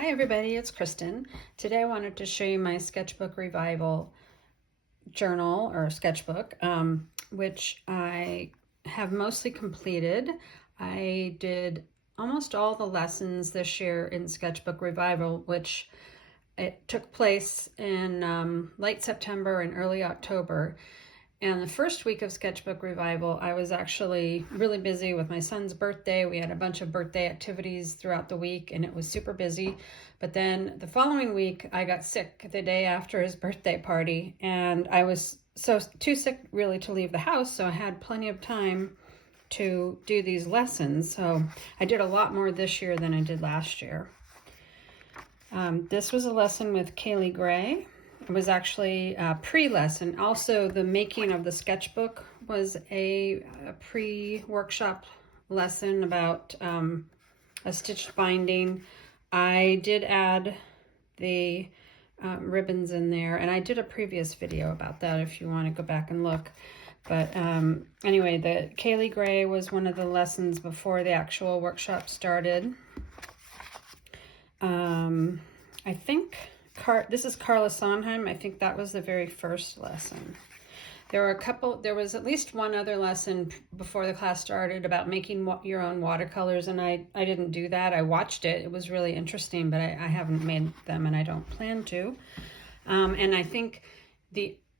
Hi everybody, it's Kristen. Today I wanted to show you my Sketchbook Revival journal or sketchbook, which I have mostly completed. I did almost all the lessons this year in Sketchbook Revival, which it took place in late September and early October. And the first week of Sketchbook Revival, I was actually really busy with my son's birthday. We had a bunch of birthday activities throughout the week, and it was super busy. But then the following week, I got sick the day after his birthday party, and I was too sick really to leave the house, so I had plenty of time to do these lessons. So I did a lot more this year than I did last year. This was a lesson with Kaylee Gray. It was actually a pre-lesson. Also, the making of the sketchbook was a pre-workshop lesson about a stitched binding. I did add the ribbons in there, and I did a previous video about that if you want to go back and look. But anyway, the Kaylee Gray was one of the lessons before the actual workshop started. I think this is Carla Sondheim. I think that was the very first lesson. There was at least one other lesson before the class started about making your own watercolors, and I didn't do that. I watched it. It was really interesting, but I haven't made them, and I don't plan to. And I think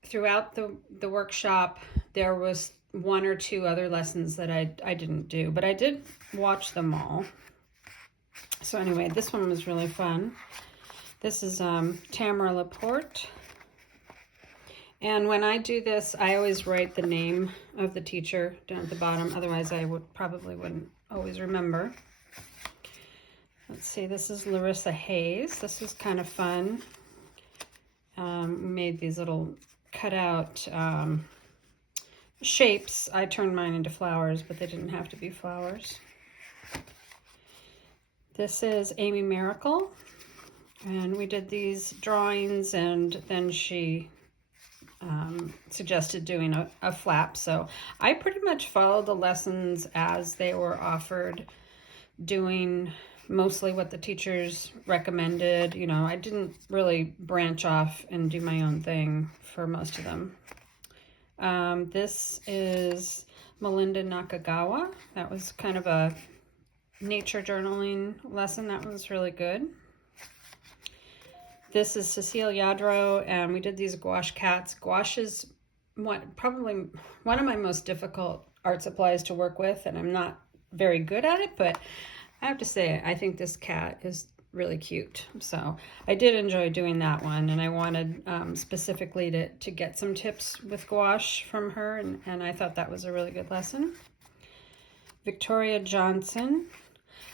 throughout the workshop, there was one or two other lessons that I didn't do, but I did watch them all. So anyway, this one was really fun. This is Tamara Laporte. And when I do this, I always write the name of the teacher down at the bottom. Otherwise, I probably wouldn't always remember. Let's see, this is Larissa Hayes. This was kind of fun. We made these little cutout shapes. I turned mine into flowers, but they didn't have to be flowers. This is Amy Miracle. And we did these drawings, and then she suggested doing a flap. So I pretty much followed the lessons as they were offered, doing mostly what the teachers recommended. You know, I didn't really branch off and do my own thing for most of them. This is Melinda Nakagawa. That was kind of a nature journaling lesson. That was really good. This is Cecile Yadro, and we did these gouache cats. Gouache is probably one of my most difficult art supplies to work with, and I'm not very good at it, but I have to say, I think this cat is really cute. So I did enjoy doing that one, and I wanted specifically to get some tips with gouache from her, and I thought that was a really good lesson. Victoria Johnson.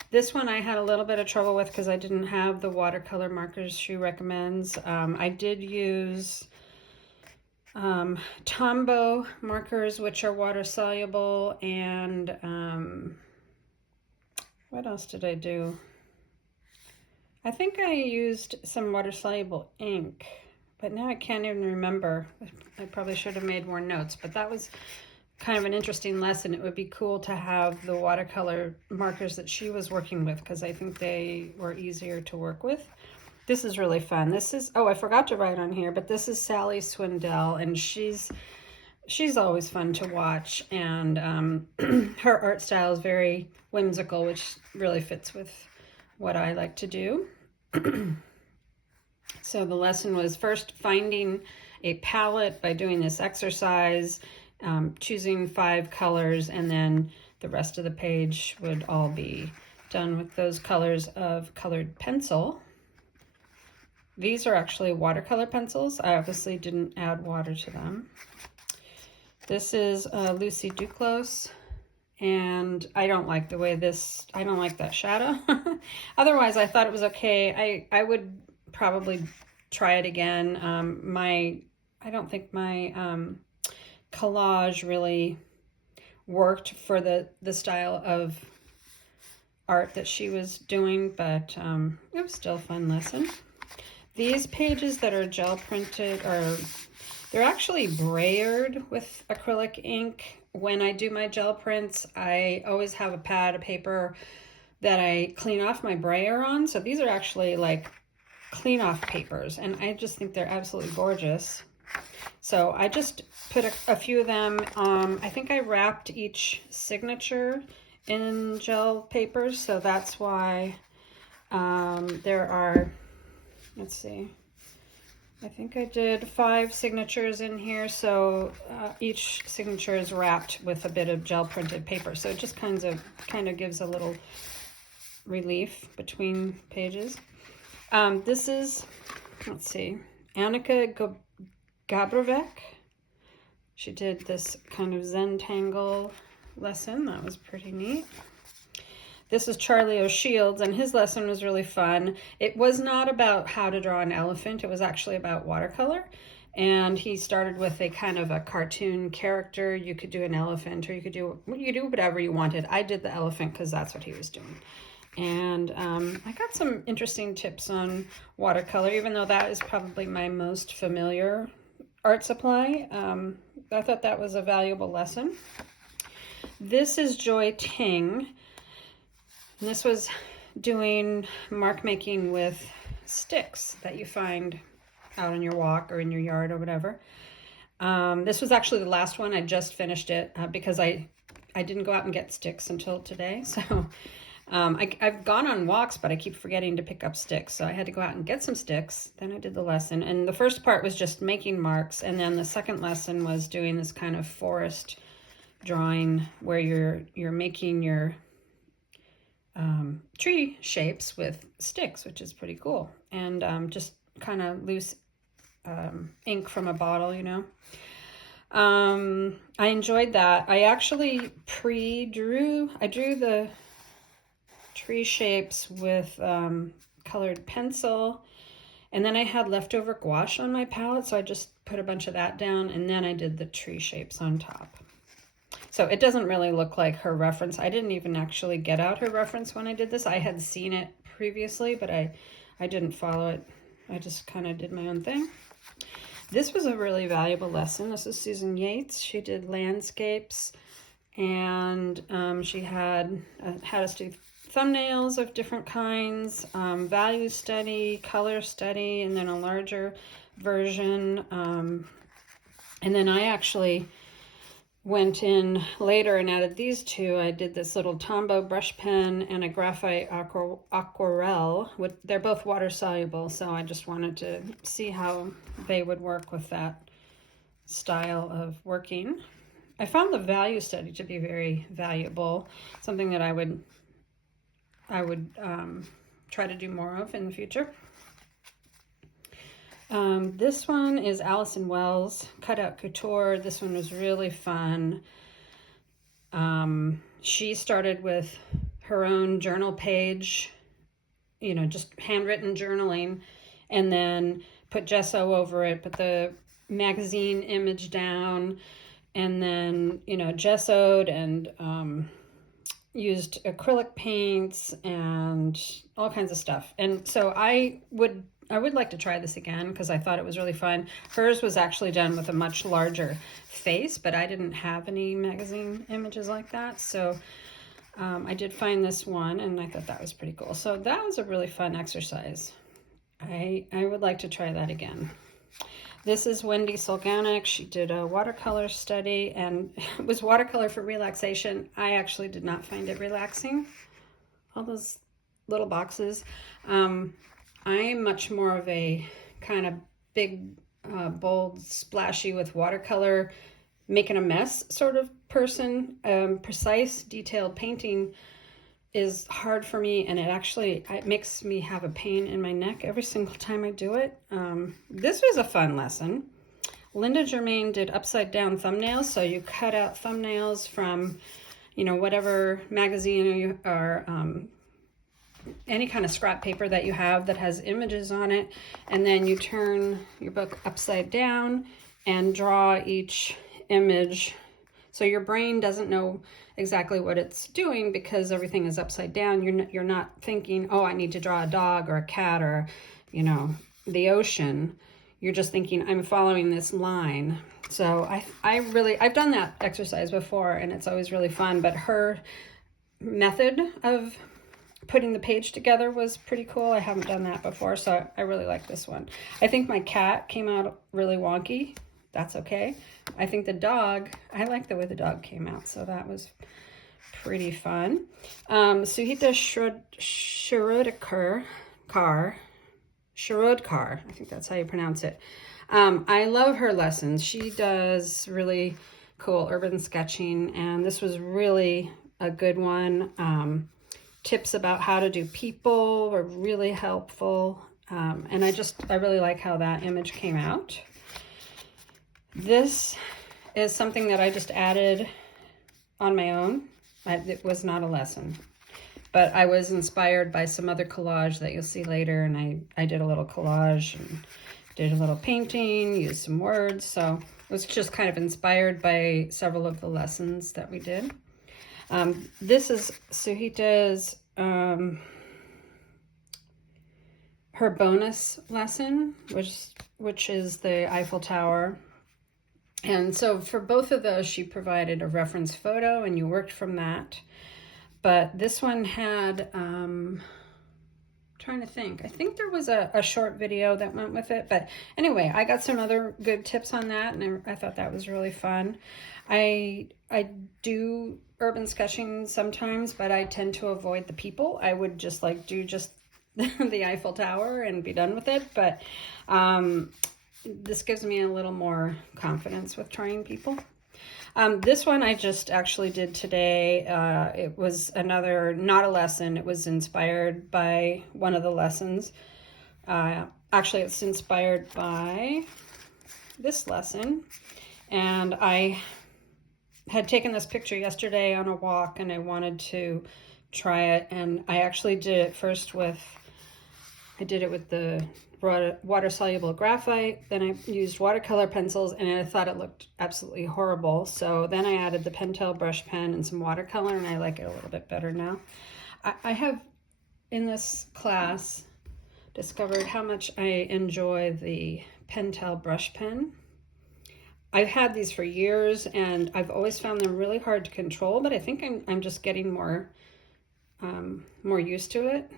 This one I had a little bit of trouble with because I didn't have the watercolor markers she recommends. I did use Tombow markers, which are water soluble, and what else did I do? I think I used some water soluble ink, but now I can't even remember. I probably should have made more notes, but that was kind of an interesting lesson. It would be cool to have the watercolor markers that she was working with, because I think they were easier to work with. This is really fun. This is, oh, I forgot to write on here, but this is Sally Swindell, and she's always fun to watch, and her art style is very whimsical, which really fits with what I like to do. So the lesson was first finding a palette by doing this exercise, choosing 5 colors, and then the rest of the page would all be done with those colors of colored pencil. These are actually watercolor pencils. I obviously didn't add water to them. This is Lucy Duclos, and I don't like the way I don't like that shadow. Otherwise, I thought it was okay. I would probably try it again. I don't think my collage really worked for the style of art that she was doing, but it was still a fun lesson. These pages that are gel printed they're actually brayered with acrylic ink. When I do my gel prints, I always have a pad of paper that I clean off my brayer on. So these are actually like clean off papers, and I just think they're absolutely gorgeous. So I just put a few of them. I think I wrapped each signature in gel papers, so that's why there are, let's see, I think I did 5 signatures in here, so each signature is wrapped with a bit of gel printed paper, so it just kind of gives a little relief between pages. This is, let's see, Annika Gabrovec. She did this kind of Zentangle lesson. That was pretty neat. This is Charlie O'Shields, and his lesson was really fun. It was not about how to draw an elephant. It was actually about watercolor. And he started with a kind of a cartoon character. You could do an elephant, or you could do whatever you wanted. I did the elephant because that's what he was doing. And I got some interesting tips on watercolor, even though that is probably my most familiar art supply. I thought that was a valuable lesson. This is Joy Ting. And this was doing mark making with sticks that you find out on your walk or in your yard or whatever. This was actually the last one. I just finished it because I didn't go out and get sticks until today. So I've gone on walks, but I keep forgetting to pick up sticks. So I had to go out and get some sticks. Then I did the lesson. And the first part was just making marks. And then the second lesson was doing this kind of forest drawing where you're making your tree shapes with sticks, which is pretty cool. And just kind of loose ink from a bottle, you know. I enjoyed that. I actually drew the tree shapes with colored pencil, and then I had leftover gouache on my palette, so I just put a bunch of that down, and then I did the tree shapes on top. So it doesn't really look like her reference. I didn't even actually get out her reference when I did this. I had seen it previously, but I didn't follow it. I just kind of did my own thing. This was a really valuable lesson. This is Susan Yates. She did landscapes, and she had us do thumbnails of different kinds, value study, color study, and then a larger version. And then I actually went in later and added these two. I did this little Tombow brush pen and a graphite aquarelle. They're both water soluble, so I just wanted to see how they would work with that style of working. I found the value study to be very valuable, something that I would try to do more of in the future. This one is Allison Wells, Cutout Couture. This one was really fun. She started with her own journal page, you know, just handwritten journaling, and then put gesso over it, put the magazine image down, and then, you know, gessoed and used acrylic paints and all kinds of stuff. And so I would like to try this again because I thought it was really fun. Hers was actually done with a much larger face, but I didn't have any magazine images like that. So I did find this one, and I thought that was pretty cool. So that was a really fun exercise. I would like to try that again. This is Wendy Solganic. She did a watercolor study, and it was watercolor for relaxation. I actually did not find it relaxing, all those little boxes. I'm much more of a kind of big, bold, splashy with watercolor, making a mess sort of person. Precise, detailed painting is hard for me, and it makes me have a pain in my neck every single time I do it. This was a fun lesson. Linda Germain did upside down thumbnails, so you cut out thumbnails from, you know, whatever magazine or any kind of scrap paper that you have that has images on it, and then you turn your book upside down and draw each image. So your brain doesn't know exactly what it's doing because everything is upside down. You're not thinking, oh, I need to draw a dog or a cat or, you know, the ocean. You're just thinking, I'm following this line. So I've done that exercise before, and it's always really fun. But her method of putting the page together was pretty cool. I haven't done that before, so I really like this one. I think my cat came out really wonky. That's okay. I think the dog, I like the way the dog came out, so that was pretty fun. Suhita Shirodkar, I think that's how you pronounce it. I love her lessons. She does really cool urban sketching, and this was really a good one. Tips about how to do people were really helpful, and I really like how that image came out. This is something that I just added on my own. It was not a lesson, but I was inspired by some other collage that you'll see later, and I did a little collage and did a little painting, used some words, so it was just kind of inspired by several of the lessons that we did. This is Suhita's, her bonus lesson, which is the Eiffel Tower. And so for both of those, she provided a reference photo and you worked from that. But this one had, trying to think, I think there was a short video that went with it. But anyway, I got some other good tips on that, and I thought that was really fun. I do urban sketching sometimes, but I tend to avoid the people. I would just like do just the Eiffel Tower and be done with it. But this gives me a little more confidence with trying people. This one I just actually did today. It was another, not a lesson. It was inspired by one of the lessons. Actually, it's inspired by this lesson. And I had taken this picture yesterday on a walk and I wanted to try it. And I actually did it first with, I did it with the water-soluble graphite, then I used watercolor pencils, and I thought it looked absolutely horrible. So then I added the Pentel brush pen and some watercolor, and I like it a little bit better now. I have, in this class, discovered how much I enjoy the Pentel brush pen. I've had these for years, and I've always found them really hard to control, but I think I'm just getting more used to it.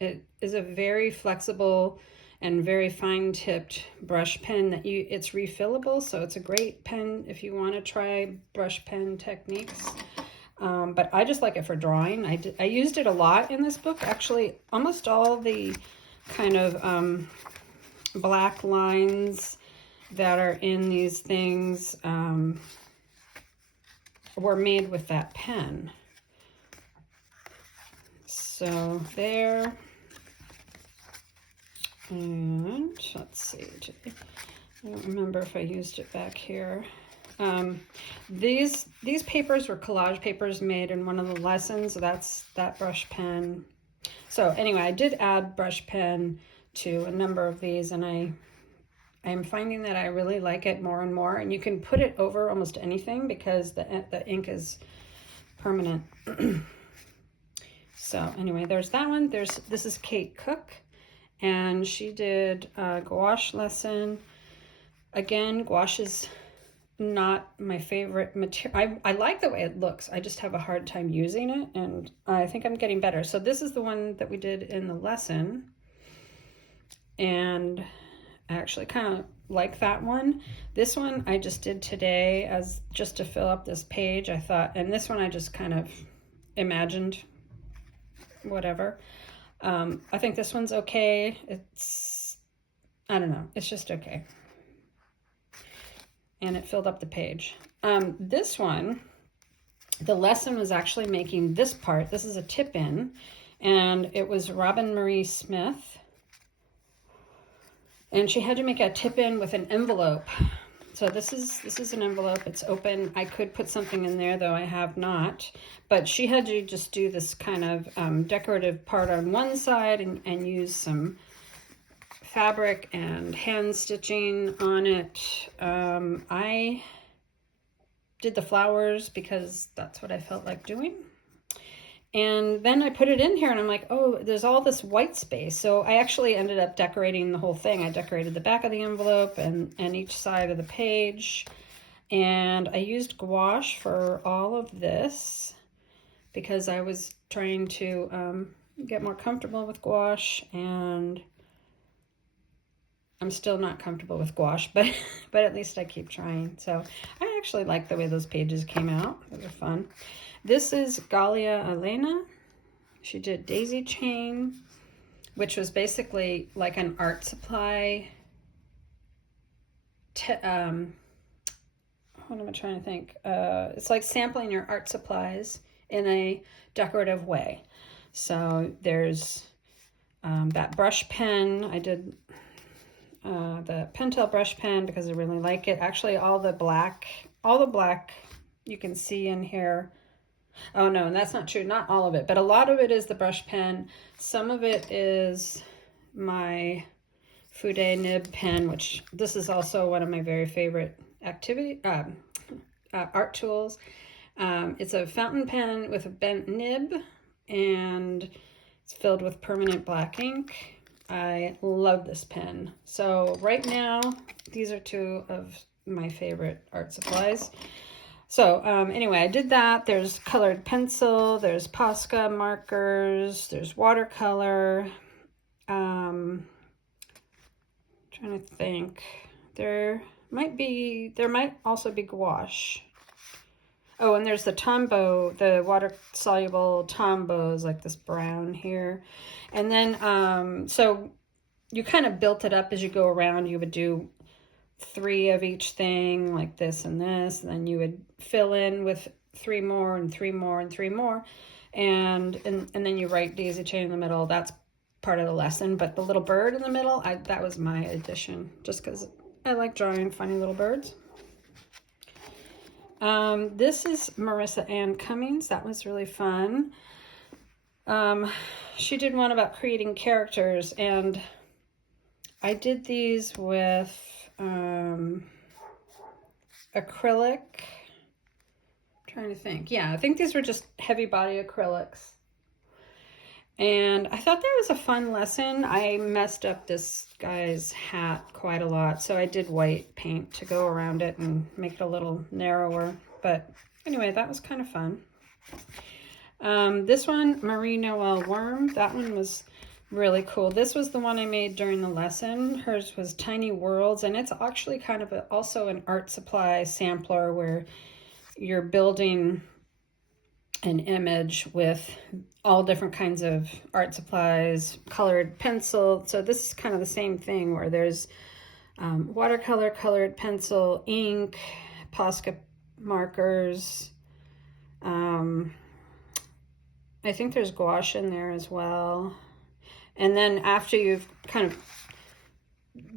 It is a very flexible and very fine-tipped brush pen that it's refillable, so it's a great pen if you want to try brush pen techniques. But I just like it for drawing. I used it a lot in this book. Actually, almost all the kind of black lines that are in these things were made with that pen. So there. And let's see, I don't remember if I used it back here. These papers were collage papers made in one of the lessons. That's that brush pen. So anyway, I did add brush pen to a number of these, and I'm finding that I really like it more and more. And you can put it over almost anything because the ink is permanent. So anyway, there's that one. This is Kate Cook. And she did a gouache lesson. Again, gouache is not my favorite material. I like the way it looks. I just have a hard time using it, and I think I'm getting better. So this is the one that we did in the lesson. And I actually kind of like that one. This one I just did today as just to fill up this page, I thought. And this one I just kind of imagined whatever. I think this one's okay. I don't know, it's just okay. And it filled up the page. This one, the lesson was actually making this part. This is a tip-in, and it was Robin Marie Smith. And she had to make a tip-in with an envelope. So this is an envelope. It's open. I could put something in there, though I have not. But she had to just do this kind of decorative part on one side and use some fabric and hand stitching on it. I did the flowers because that's what I felt like doing. And then I put it in here and I'm like, oh, there's all this white space. So I actually ended up decorating the whole thing. I decorated the back of the envelope and each side of the page. And I used gouache for all of this because I was trying to get more comfortable with gouache, and I'm still not comfortable with gouache, but at least I keep trying. So I actually like the way those pages came out. Those are fun. This is Galia Elena. She did Daisy Chain, which was basically like an art supply. What am I trying to think? It's like sampling your art supplies in a decorative way. So there's that brush pen. I did the Pentel brush pen because I really like it. Actually, all the black you can see in here. Oh no, and that's not true. Not all of it, but a lot of it is the brush pen. Some of it is my Fude nib pen, which this is also one of my very favorite art tools. It's a fountain pen with a bent nib, and it's filled with permanent black ink. I love this pen. So right now, these are two of my favorite art supplies. So anyway, I did that. There's colored pencil, there's Posca markers, there's watercolor. Trying to think. There might also be gouache. Oh, and there's the Tombow, the water-soluble Tombows, like this brown here. And then, so you kind of built it up as you go around. You would do 3 of each thing, like this, and then you would fill in with 3 more and 3 more and 3 more, and then you write Daisy Chain in the middle. That's part of the lesson. But the little bird in the middle, that was my addition, just because I like drawing funny little birds. This is Marissa Ann Cummings. That was really fun. She did one about creating characters, and I did these with acrylic. I'm trying to think. Yeah, I think these were just heavy body acrylics. And I thought that was a fun lesson. I messed up this guy's hat quite a lot, so I did white paint to go around it and make it a little narrower. But anyway, that was kind of fun. This one, Marie Noel Worm, that one was really cool. This was the one I made during the lesson. Hers was Tiny Worlds, and it's actually kind of also an art supply sampler where you're building an image with all different kinds of art supplies, colored pencil. So this is kind of the same thing where there's watercolor, colored pencil, ink, Posca markers. I think there's gouache in there as well. And then after you've kind of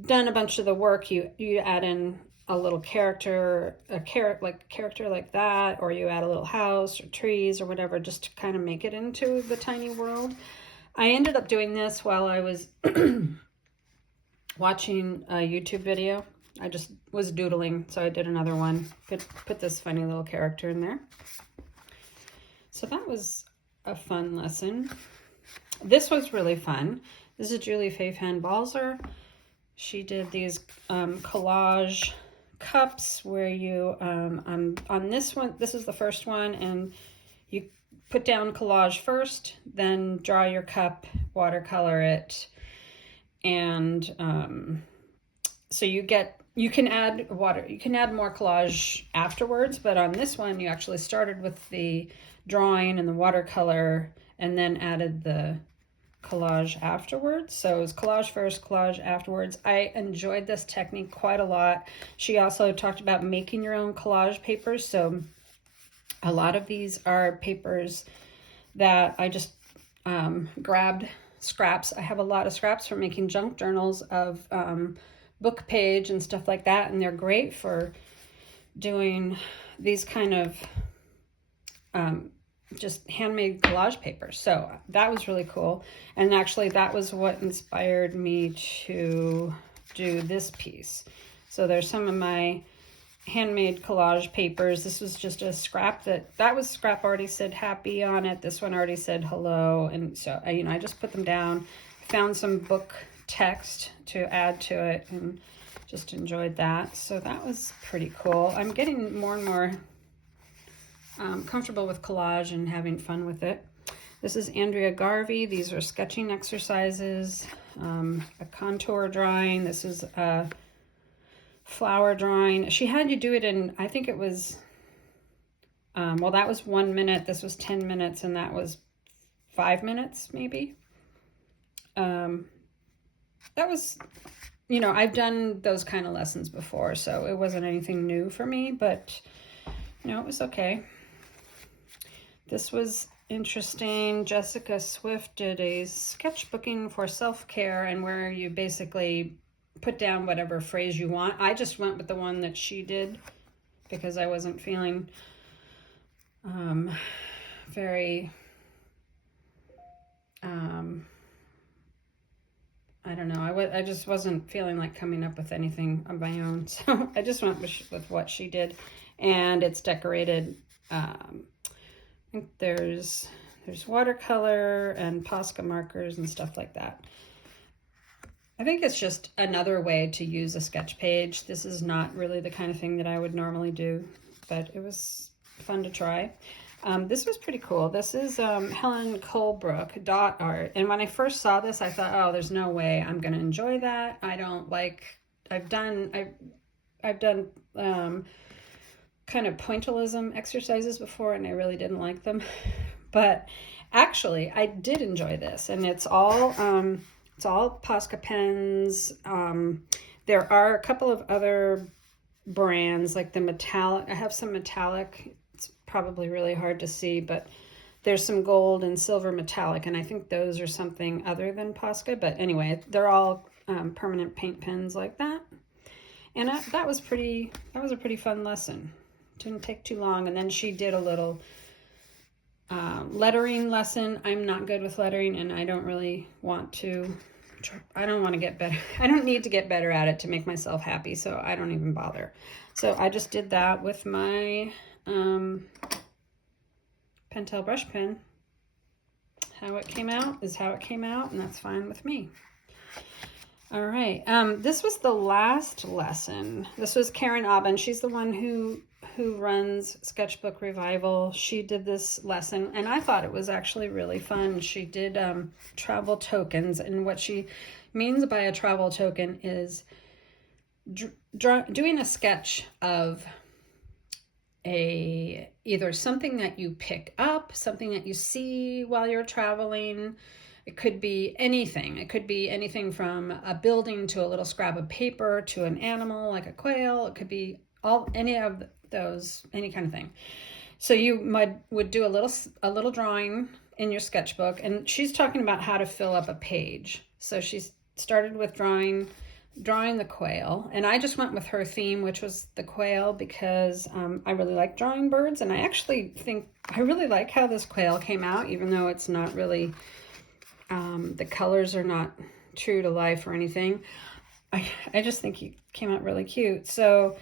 done a bunch of the work, you add in a little character, character like that, or you add a little house or trees or whatever, just to kind of make it into the tiny world. I ended up doing this while I was watching a YouTube video. I just was doodling, so I did another one. Put this funny little character in there. So that was a fun lesson. This was really fun. This is Julie Faifan Balzer. She did these collage cups where you, on this one, this is the first one, and you put down collage first, then draw your cup, watercolor it, and so you can add more collage afterwards, but on this one you actually started with the drawing and the watercolor and then added the collage afterwards. So it was collage first, collage afterwards. I enjoyed this technique quite a lot. She also talked about making your own collage papers. So a lot of these are papers that I just grabbed scraps. I have a lot of scraps from making junk journals of book page and stuff like that, and they're great for doing these kind of just handmade collage papers. So that was really cool. And actually that was what inspired me to do this piece. So there's some of my handmade collage papers. This was just a scrap that was scrap already said happy on it. This one already said hello. And so I just put them down, found some book text to add to it, and just enjoyed that. So that was pretty cool. I'm getting more and more comfortable with collage and having fun with it. This is Andrea Garvey. These are sketching exercises, a contour drawing. This is a flower drawing. She had you do it in, I think it was, well, that was 1 minute. This was 10 minutes, and that was 5 minutes, maybe. That was, you know, I've done those kind of lessons before, so it wasn't anything new for me, but, you know, it was okay. This was interesting. Jessica Swift did a sketchbooking for self-care, and where you basically put down whatever phrase you want. I just went with the one that she did because I wasn't feeling very, I don't know. I just wasn't feeling like coming up with anything of my own. So I just went with what she did. And it's decorated. I think there's watercolor and Posca markers and stuff like that. I think it's just another way to use a sketch page. This is not really the kind of thing that I would normally do, but it was fun to try. This was pretty cool. This is Helen Colebrook dot art. And when I first saw this, I thought, oh, there's no way I'm going to enjoy that. I don't like, I've done kind of pointillism exercises before, and I really didn't like them. But actually, I did enjoy this, and it's all Posca pens. There are a couple of other brands, like the metallic. I have some metallic. It's probably really hard to see, but there's some gold and silver metallic, and I think those are something other than Posca. But anyway, they're all permanent paint pens like that. And that was a pretty fun lesson. Didn't take too long. And then she did a little lettering lesson. I'm not good with lettering, and I don't really want to. I don't want to get better. I don't need to get better at it to make myself happy, so I don't even bother. So I just did that with my Pentel brush pen. How it came out is how it came out, and that's fine with me. All right. This was the last lesson. This was Karen Aubin. She's the one who runs Sketchbook Revival. She did this lesson, and I thought it was actually really fun. She did travel tokens, and what she means by a travel token is doing a sketch of either something that you pick up, something that you see while you're traveling. It could be anything. It could be anything from a building to a little scrap of paper to an animal like a quail. It could be any of those, any kind of thing. So you would do a little drawing in your sketchbook, and she's talking about how to fill up a page. So she started with drawing the quail, and I just went with her theme, which was the quail, because I really like drawing birds, and I actually think I really like how this quail came out, even though it's not really, the colors are not true to life or anything. I just think he came out really cute. So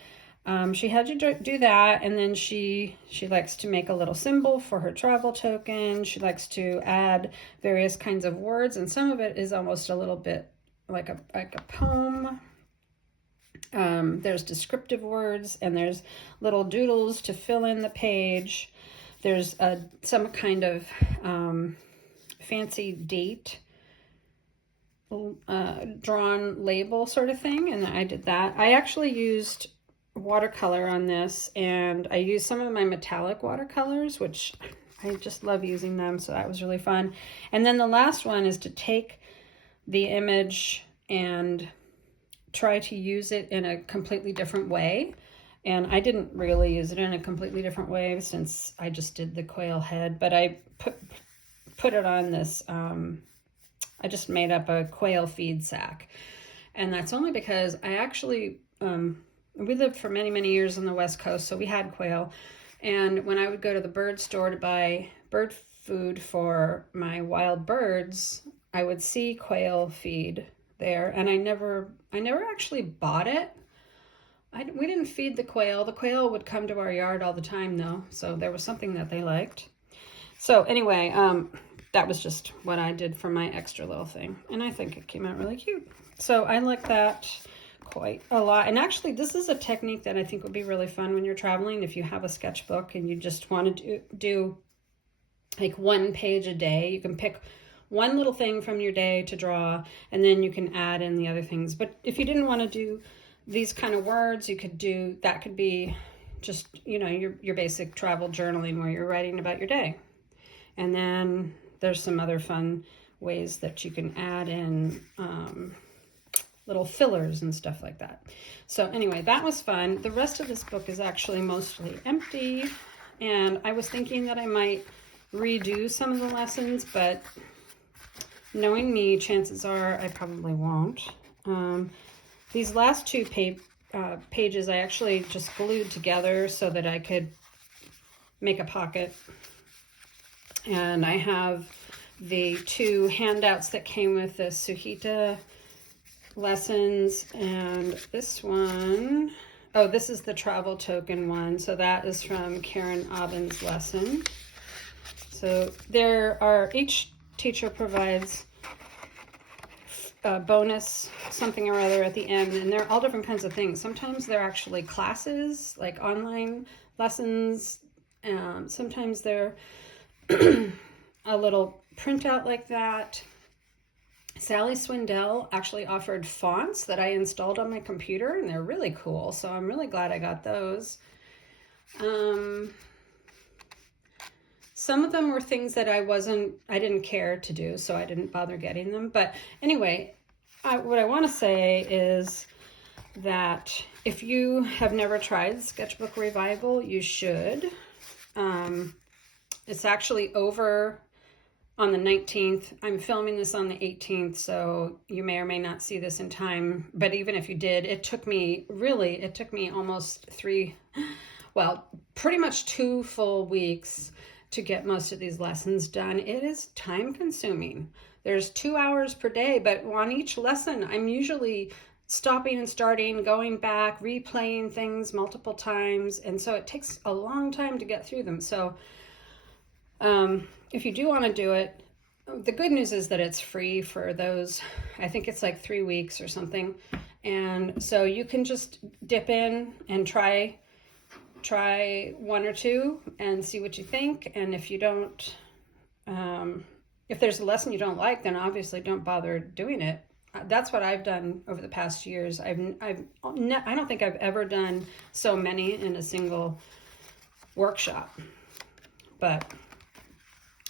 she had you do that, and then she likes to make a little symbol for her travel token. She likes to add various kinds of words, and some of it is almost a little bit like a poem. There's descriptive words, and there's little doodles to fill in the page. There's some kind of fancy date drawn label sort of thing, and I did that. I actually used watercolor on this, and I used some of my metallic watercolors, which I just love using them, so that was really fun. And then the last one is to take the image and try to use it in a completely different way. And I didn't really use it in a completely different way since I just did the quail head, but I put it on this, I just made up a quail feed sack. And that's only because I actually, we lived for many, many years on the West Coast, so we had quail. And when I would go to the bird store to buy bird food for my wild birds, I would see quail feed there, and I never actually bought it. We didn't feed the quail. The quail would come to our yard all the time, though, so there was something that they liked. So anyway, that was just what I did for my extra little thing, and I think it came out really cute. So I like that quite a lot. And actually, this is a technique that I think would be really fun when you're traveling. If you have a sketchbook and you just want to do like 1 page a day. You can pick one little thing from your day to draw, and then you can add in the other things. But if you didn't want to do these kind of words, you could do, that could be just, you know, your basic travel journaling where you're writing about your day. And then there's some other fun ways that you can add in little fillers and stuff like that. So anyway, that was fun. The rest of this book is actually mostly empty, and I was thinking that I might redo some of the lessons, but knowing me, chances are I probably won't. These last 2 pages I actually just glued together so that I could make a pocket. And I have the 2 handouts that came with the Suhita lessons, and this one, oh, this is the travel token one. So that is from Karen Aubin's lesson. So there are, each teacher provides a bonus something or other at the end, and they're all different kinds of things. Sometimes they're actually classes, like online lessons. Sometimes they're a little printout like that. Sally Swindell actually offered fonts that I installed on my computer, and they're really cool. So I'm really glad I got those. Some of them were things that I didn't care to do, so I didn't bother getting them. But anyway, what I want to say is that if you have never tried Sketchbook Revival, you should. It's actually over on the 19th. I'm filming this on the 18th, so you may or may not see this in time. But even if you did, it took me almost pretty much 2 full weeks to get most of these lessons done. It is time consuming. There's 2 hours per day, but on each lesson, I'm usually stopping and starting, going back, replaying things multiple times. And so it takes a long time to get through them. So if you do want to do it, the good news is that it's free for those, I think it's like 3 weeks or something. And so you can just dip in and try 1 or 2 and see what you think. And if you don't, if there's a lesson you don't like, then obviously don't bother doing it. That's what I've done over the past years. I don't think I've ever done so many in a single workshop, but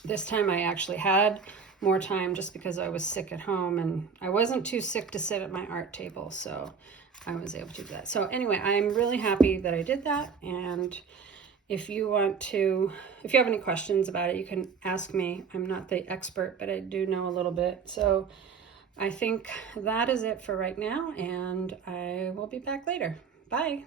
this time I actually had more time just because I was sick at home, and I wasn't too sick to sit at my art table, so I was able to do that. So anyway, I'm really happy that I did that, and if you have any questions about it, you can ask me. I'm not the expert, but I do know a little bit. So I think that is it for right now, and I will be back later. Bye.